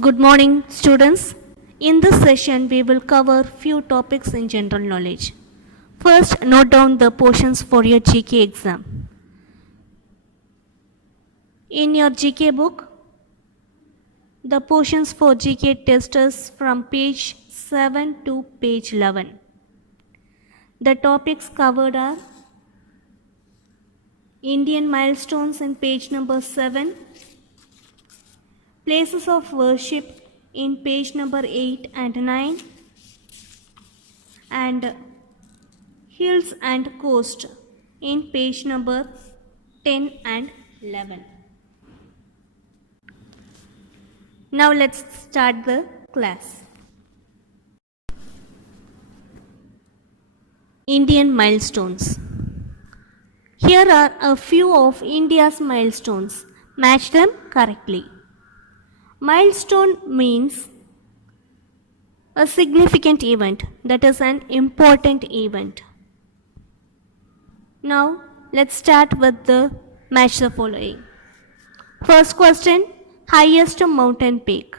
Good morning, students. In this session, we will cover few topics in general knowledge. First, note down the portions for your GK exam. In your GK book, the portions for GK test is from page 7 to page 11. The topics covered are Indian milestones in page number 7, places of worship in page number 8 and 9, and hills and coast in page number 10 and 11. Now let's start the class. Indian milestones. Here are a few of India's milestones. Match them correctly. Milestone means a significant event, that is an important event. Now let's start with the match the following. First question, highest mountain peak.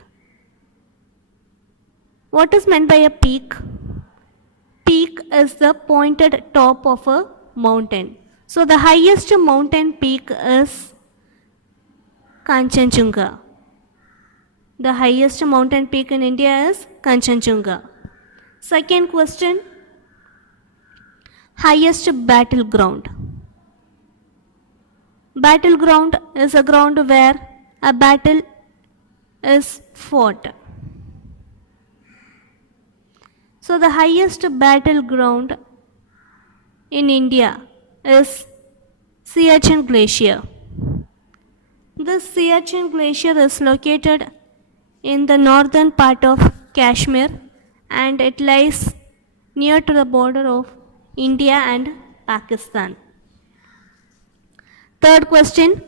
What is meant by a peak? Peak is the pointed top of a mountain. So the highest mountain peak is Kanchenjunga. The highest mountain peak in India is Kanchenjunga. Second question, highest battleground. Battleground is a ground where a battle is fought. So the highest battleground in India is Siachen Glacier. This Siachen Glacier is located in the northern part of Kashmir and it lies near to the border of India and Pakistan. Third question,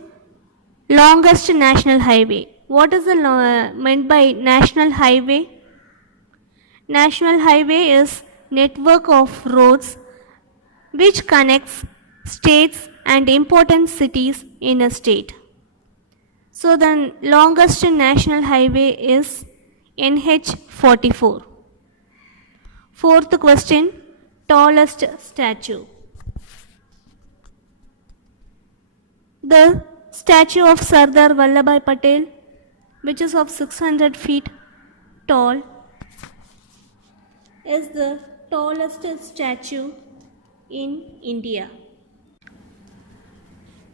longest national highway. What is meant by national highway? National highway is network of roads which connects states and important cities in a state. So the longest national highway is NH44. Fourth question, tallest statue. The statue of Sardar Vallabhbhai Patel, which is of 600 feet tall, is the tallest statue in India.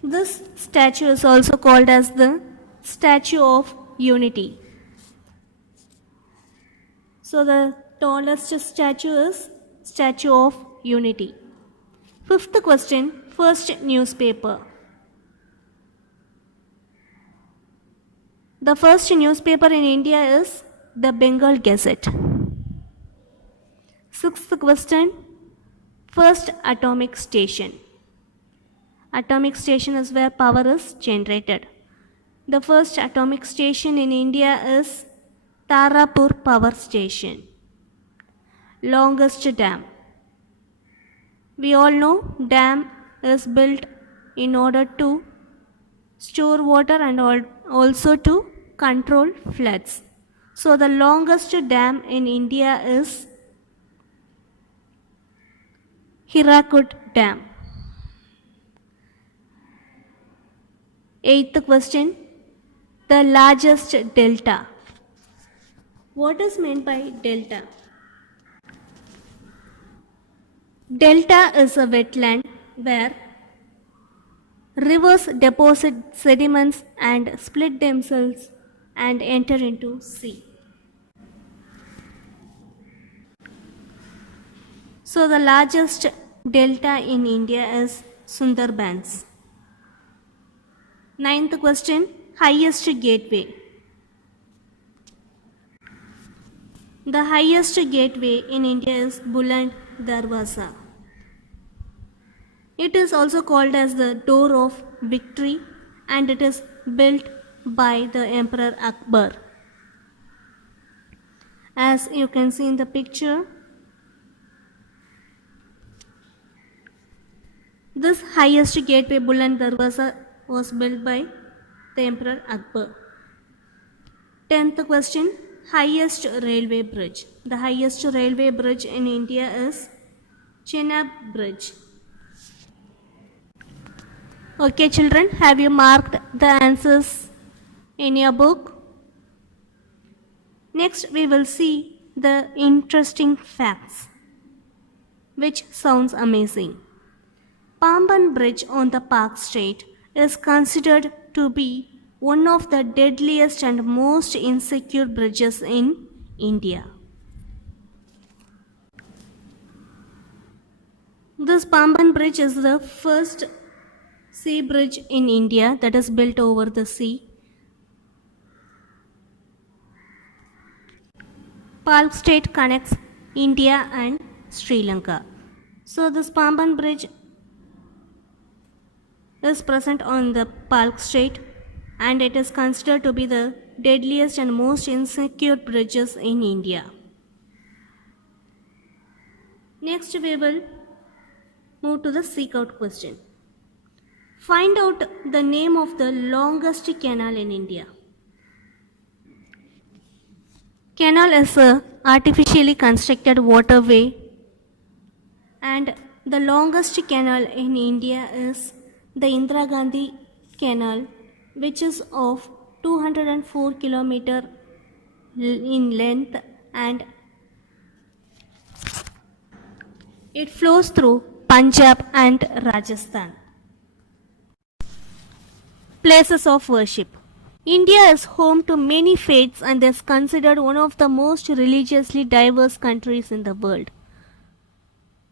This statue is also called as the Statue of Unity. So the tallest statue is Statue of Unity. Fifth question, first newspaper. The first newspaper in India is the Bengal Gazette. Sixth question, first atomic station. Atomic station is where power is generated. The first atomic station in India is Tarapur Power Station. Longest dam. We all know dam is built in order to store water and also to control floods. So the longest dam in India is Hirakud Dam. Eighth question, the largest delta. What is meant by delta? Delta is a wetland where rivers deposit sediments and split themselves and enter into sea. So the largest delta in India is Sundarbans. Ninth question, highest gateway. The highest gateway in India is Buland Darwaza. It is also called as the Door of Victory and it is built by the Emperor Akbar. As you can see in the picture, this highest gateway Buland Darwaza was built by the Emperor Akbar. 10th question, highest railway bridge. The highest railway bridge in India is Chenab Bridge. Okay children, have you marked the answers in your book? Next we will see the interesting facts, which sounds amazing. Pamban Bridge on the Park Street is considered to be one of the deadliest and most insecure bridges in India. This Pamban Bridge is the first sea bridge in India that is built over the sea. Park Street connects India and Sri Lanka. So this Pamban Bridge is present on the Park Street and it is considered to be the deadliest and most insecure bridges in India. Next we will move to the seek out question. Find out the name of the longest canal in India. Canal is a artificially constructed waterway and the longest canal in India is the Indira Gandhi Canal, which is of 204 km in length and it flows through Punjab and Rajasthan. Places of worship. India is home to many faiths and is considered one of the most religiously diverse countries in the world.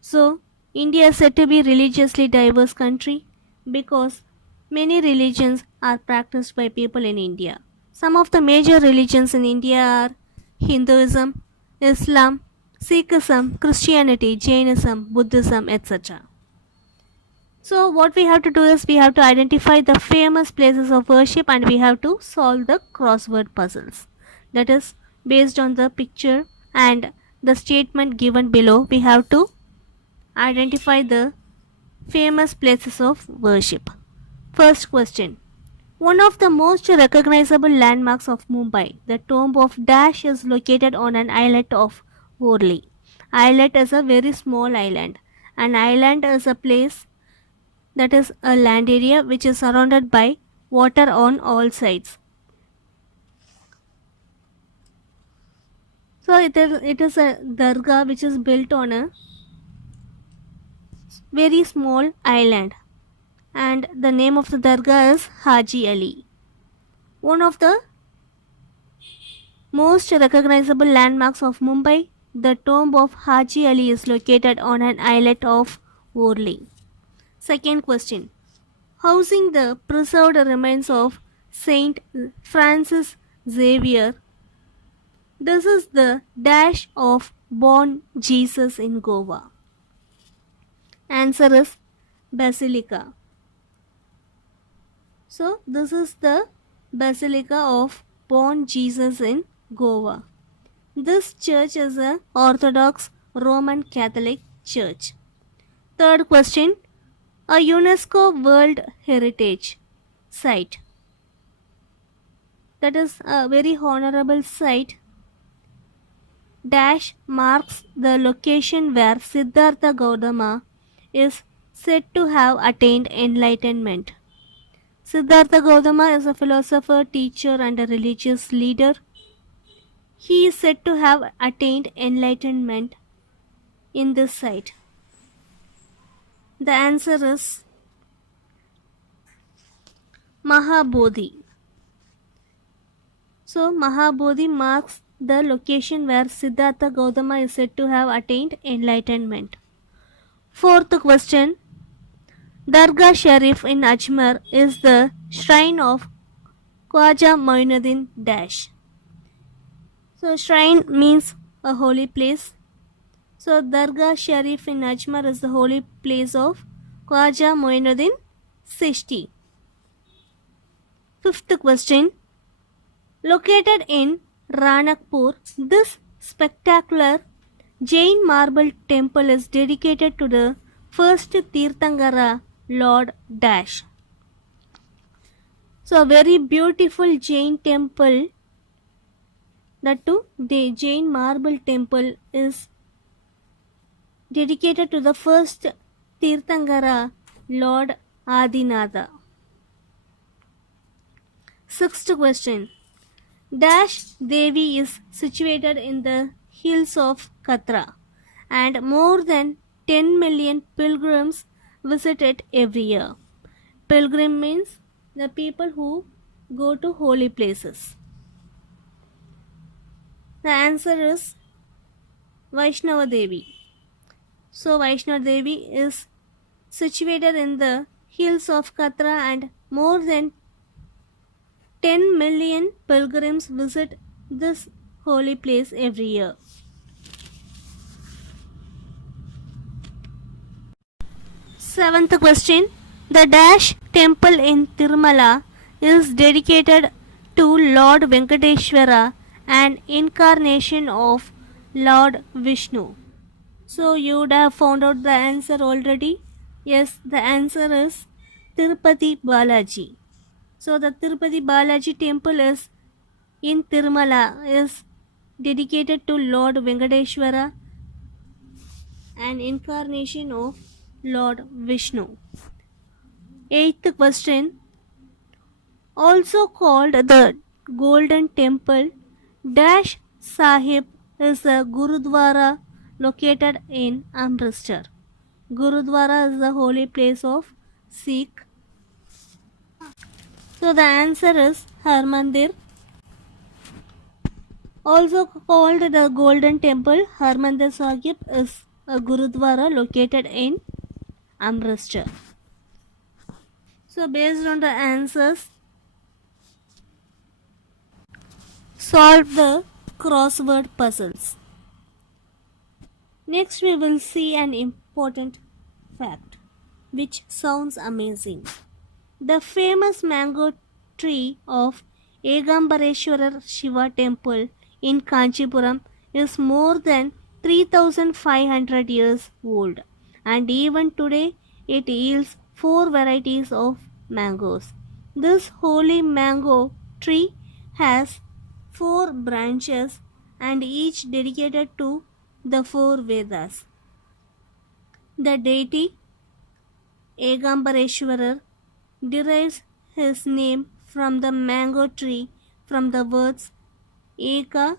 So, India is said to be a religiously diverse country because many religions are practiced by people in India. Some of the major religions in India are Hinduism, Islam, Sikhism, Christianity, Jainism, Buddhism, etc. So what we have to do is we have to identify the famous places of worship and we have to solve the crossword puzzles. That is based on the picture and the statement given below, we have to identify the famous places of worship. First question. One of the most recognizable landmarks of Mumbai, the tomb of Dash, is located on an islet of Worli. Islet is a very small island. An island is a place that is a land area which is surrounded by water on all sides. So it is a dargah which is built on a very small island and the name of the dargah is Haji Ali. One of the most recognizable landmarks of Mumbai, the tomb of Haji Ali is located on an islet of Worli. Second question. Housing the preserved remains of Saint Francis Xavier. This is the dash of born Jesus in Goa. Answer is Basilica. So this is the Basilica of born Jesus in Goa. This church is an Orthodox Roman Catholic church. Third question. A UNESCO World Heritage Site. That is a very honorable site. Dash marks the location where Siddhartha Gautama is said to have attained enlightenment. Siddhartha Gautama is a philosopher, teacher and a religious leader. He is said to have attained enlightenment in this site. The answer is Mahabodhi. So Mahabodhi marks the location where Siddhartha Gautama is said to have attained enlightenment. Fourth question. Dargah Sharif in Ajmer is the shrine of Khwaja Moinuddin Dash. So shrine means a holy place. So Dargah Sharif in Ajmer is the holy place of Khwaja Moinuddin Chishti. Fifth question. Located in Ranakpur, this spectacular Jain marble temple is dedicated to the first Tirthankara Lord Dash. So a very beautiful Jain temple That too, the Jain marble temple is dedicated to the first Tirthangara, Lord Adinatha. Sixth question. Dash Devi is situated in the hills of Katra, and more than 10 million pilgrims visit it every year. Pilgrim means the people who go to holy places. The answer is Vaishnava Devi. So Vaishnava Devi is situated in the hills of Katra, and more than 10 million pilgrims visit this holy place every year. Seventh question. The Dash temple in Tirumala is dedicated to Lord Venkateshwara, an incarnation of Lord Vishnu. So you would have found out the answer already. Yes, the answer is Tirupati Balaji. So the Tirupati Balaji temple is in Tirumala is dedicated to Lord Venkateshwara, an incarnation of Lord Vishnu. Eighth question. Also called the Golden Temple, Dash Sahib is a Gurudwara located in Amritsar. Gurudwara is the holy place of Sikh. So the answer is Harmandir. Also called the Golden Temple, Harmandir Sahib is a Gurudwara located in Amritsar. So based on the answers, solve the crossword puzzles. Next we will see an important fact which sounds amazing. The famous mango tree of Egambareshwarar Shiva temple in Kanchipuram is more than 3500 years old, and even today it yields 4 varieties of mangoes. This holy mango tree has 4 branches and each dedicated to the 4 Vedas. The deity Egambareshwarar derives his name from the mango tree from the words Eka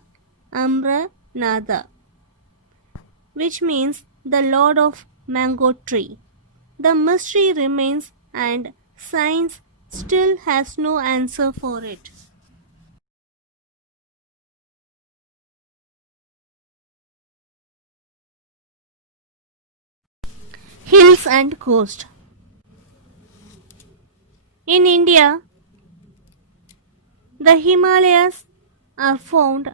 Amra Nada, which means the Lord of Mango Tree. The mystery remains and science still has no answer for it. Hills and coast. In India, the Himalayas are found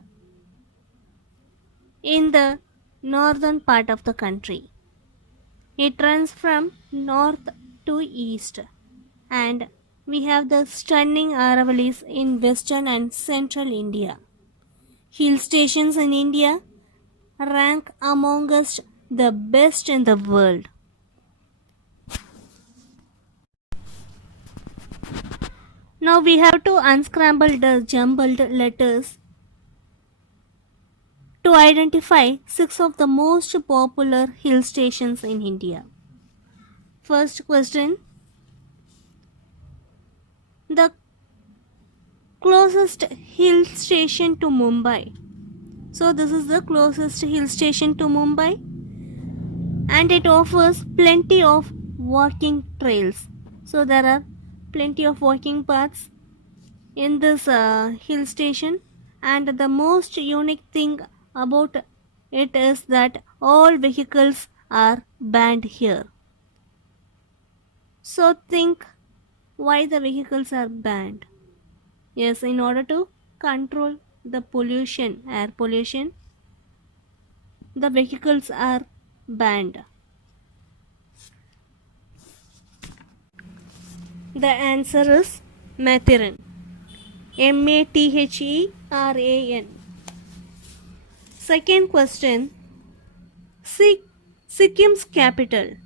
in the northern part of the country. It runs from north to east, and we have the stunning Aravalis in western and central India. Hill stations in India rank amongst the best in the world. Now we have to unscramble the jumbled letters to identify 6 of the most popular hill stations in India. First question. The closest hill station to Mumbai. So this is the closest hill station to Mumbai, and it offers plenty of walking trails. So there are plenty of walking paths in this hill station, and the most unique thing about it is that all vehicles are banned here. So think why the vehicles are banned. Yes, in order to control the pollution, air pollution, the vehicles are banned. The answer is Mathiran. Matheran. Second question. Sikkim's capital.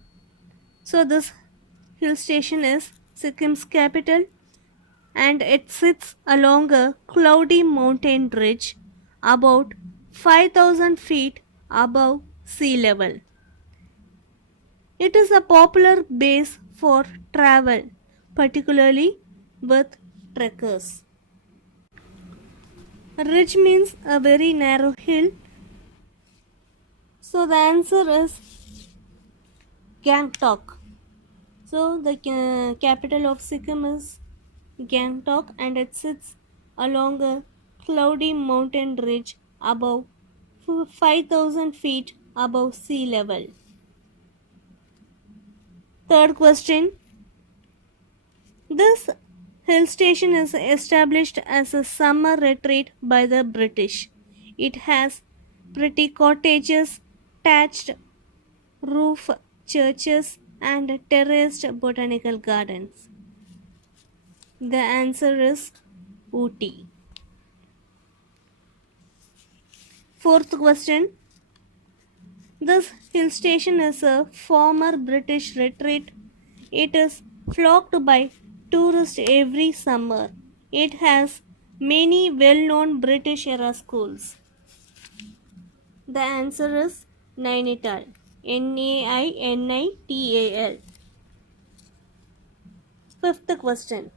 So this hill station is Sikkim's capital, and it sits along a cloudy mountain ridge about 5,000 feet above sea level. It is a popular base for travel, particularly with trekkers. Ridge means a very narrow hill. So the answer is Gangtok. So the capital of Sikkim is Gangtok, and it sits along a cloudy mountain ridge above 5,000 feet above sea level. Third question. This hill station is established as a summer retreat by the British. It has pretty cottages, thatched roof churches, and terraced botanical gardens. The answer is Ooty. Fourth question. This hill station is a former British retreat. It is flocked by tourists every summer. It has many well-known British era schools. The answer is Nainital. Nainital. Fifth question.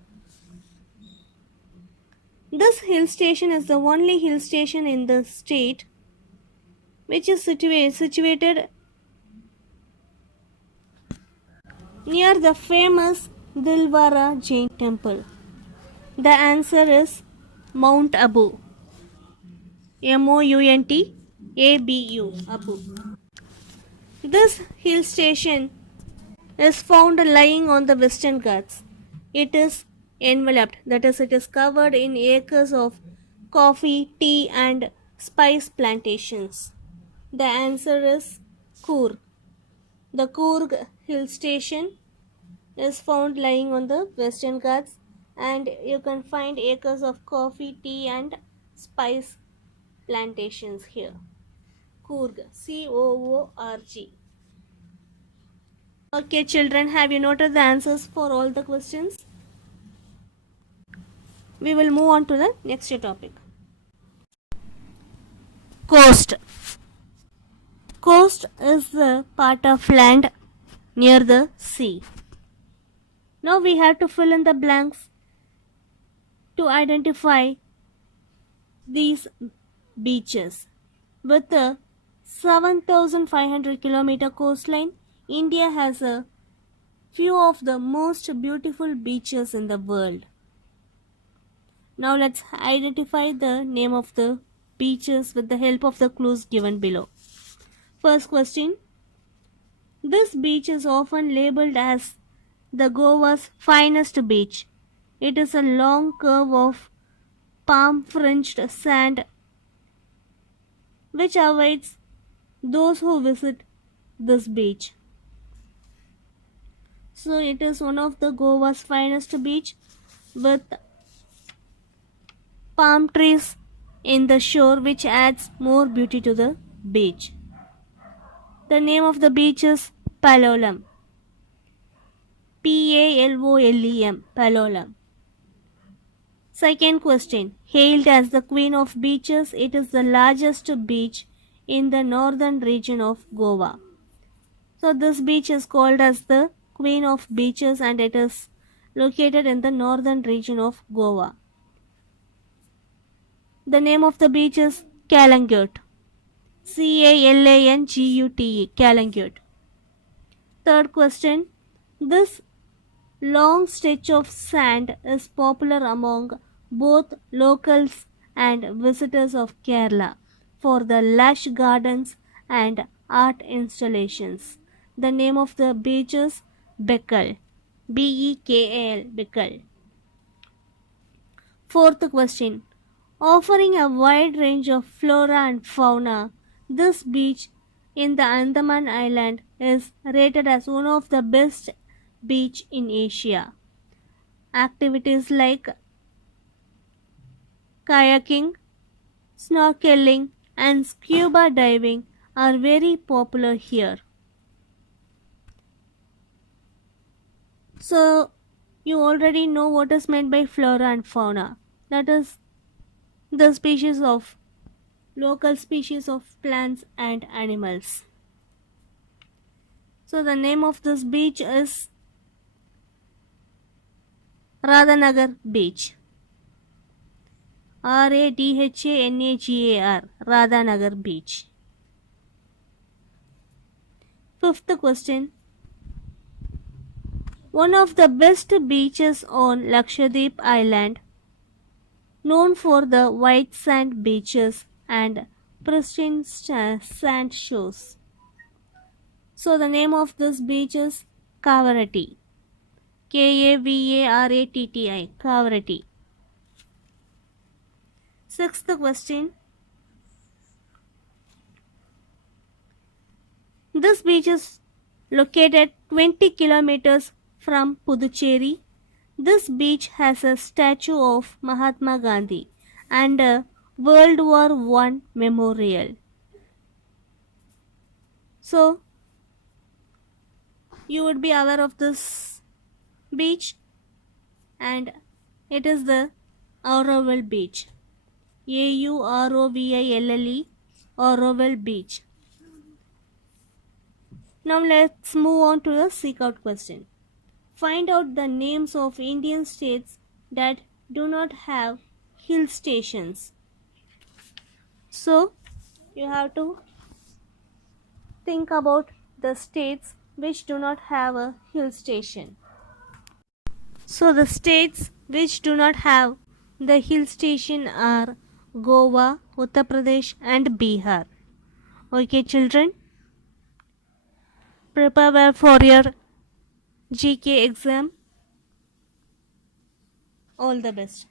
This hill station is the only hill station in the state which is situated near the famous Dilwara Jain temple. The answer is Mount Abu. Mount Abu. This hill station is found lying on the Western Ghats. It is enveloped, that is, it is covered in acres of coffee, tea, and spice plantations. The answer is Coorg. The Coorg hill station is found lying on the Western Ghats, and you can find acres of coffee, tea, and spice plantations here. Coorg. Coorg. Okay, children, have you noted the answers for all the questions? We will move on to the next topic. Coast. Coast is the part of land near the sea. Now we have to fill in the blanks to identify these beaches. With a 7,500 kilometer coastline, India has a few of the most beautiful beaches in the world. Now let's identify the name of the beaches with the help of the clues given below. First question. This beach is often labeled as the Goa's finest beach. It is a long curve of palm-fringed sand which awaits those who visit this beach. So it is one of the Goa's finest beach with palm trees in the shore, which adds more beauty to the beach. The name of the beach is Palolem. Palolem. Palolem. Second question. Hailed as the Queen of Beaches, it is the largest beach in the northern region of Goa. So this beach is called as the Queen of Beaches, and it is located in the northern region of Goa. The name of the beach is Kalangut. Calangute. Kalangut. Third question. This long stretch of sand is popular among both locals and visitors of Kerala for the lush gardens and art installations. The name of the beach is Bekal. Bekal. Bekal. Fourth question. Offering a wide range of flora and fauna, this beach in the Andaman Island is rated as one of the best beach in Asia. Activities like kayaking, snorkeling, and scuba diving are very popular here. So, you already know what is meant by flora and fauna. That is the species of local species of plants and animals. So the name of this beach is Radhanagar Beach. Radhanagar, Radhanagar Beach. Fifth question. One of the best beaches on Lakshadweep Island, known for the white sand beaches and pristine sand shores. So the name of this beach is Kavaratti. Kavaratti. Kavaratti. Sixth question. This beach is located 20 kilometers from Puducherry. This beach has a statue of Mahatma Gandhi and a World War I memorial. So, you would be aware of this beach, and it is the Auroville Beach. Auroville, Auroville Beach. Now let's move on to the seek out question. Find out the names of Indian states that do not have hill stations. So, you have to think about the states which do not have a hill station. So, the states which do not have the hill station are Goa, Uttar Pradesh, and Bihar. Okay, children? Prepare well for your GK exam. All the best.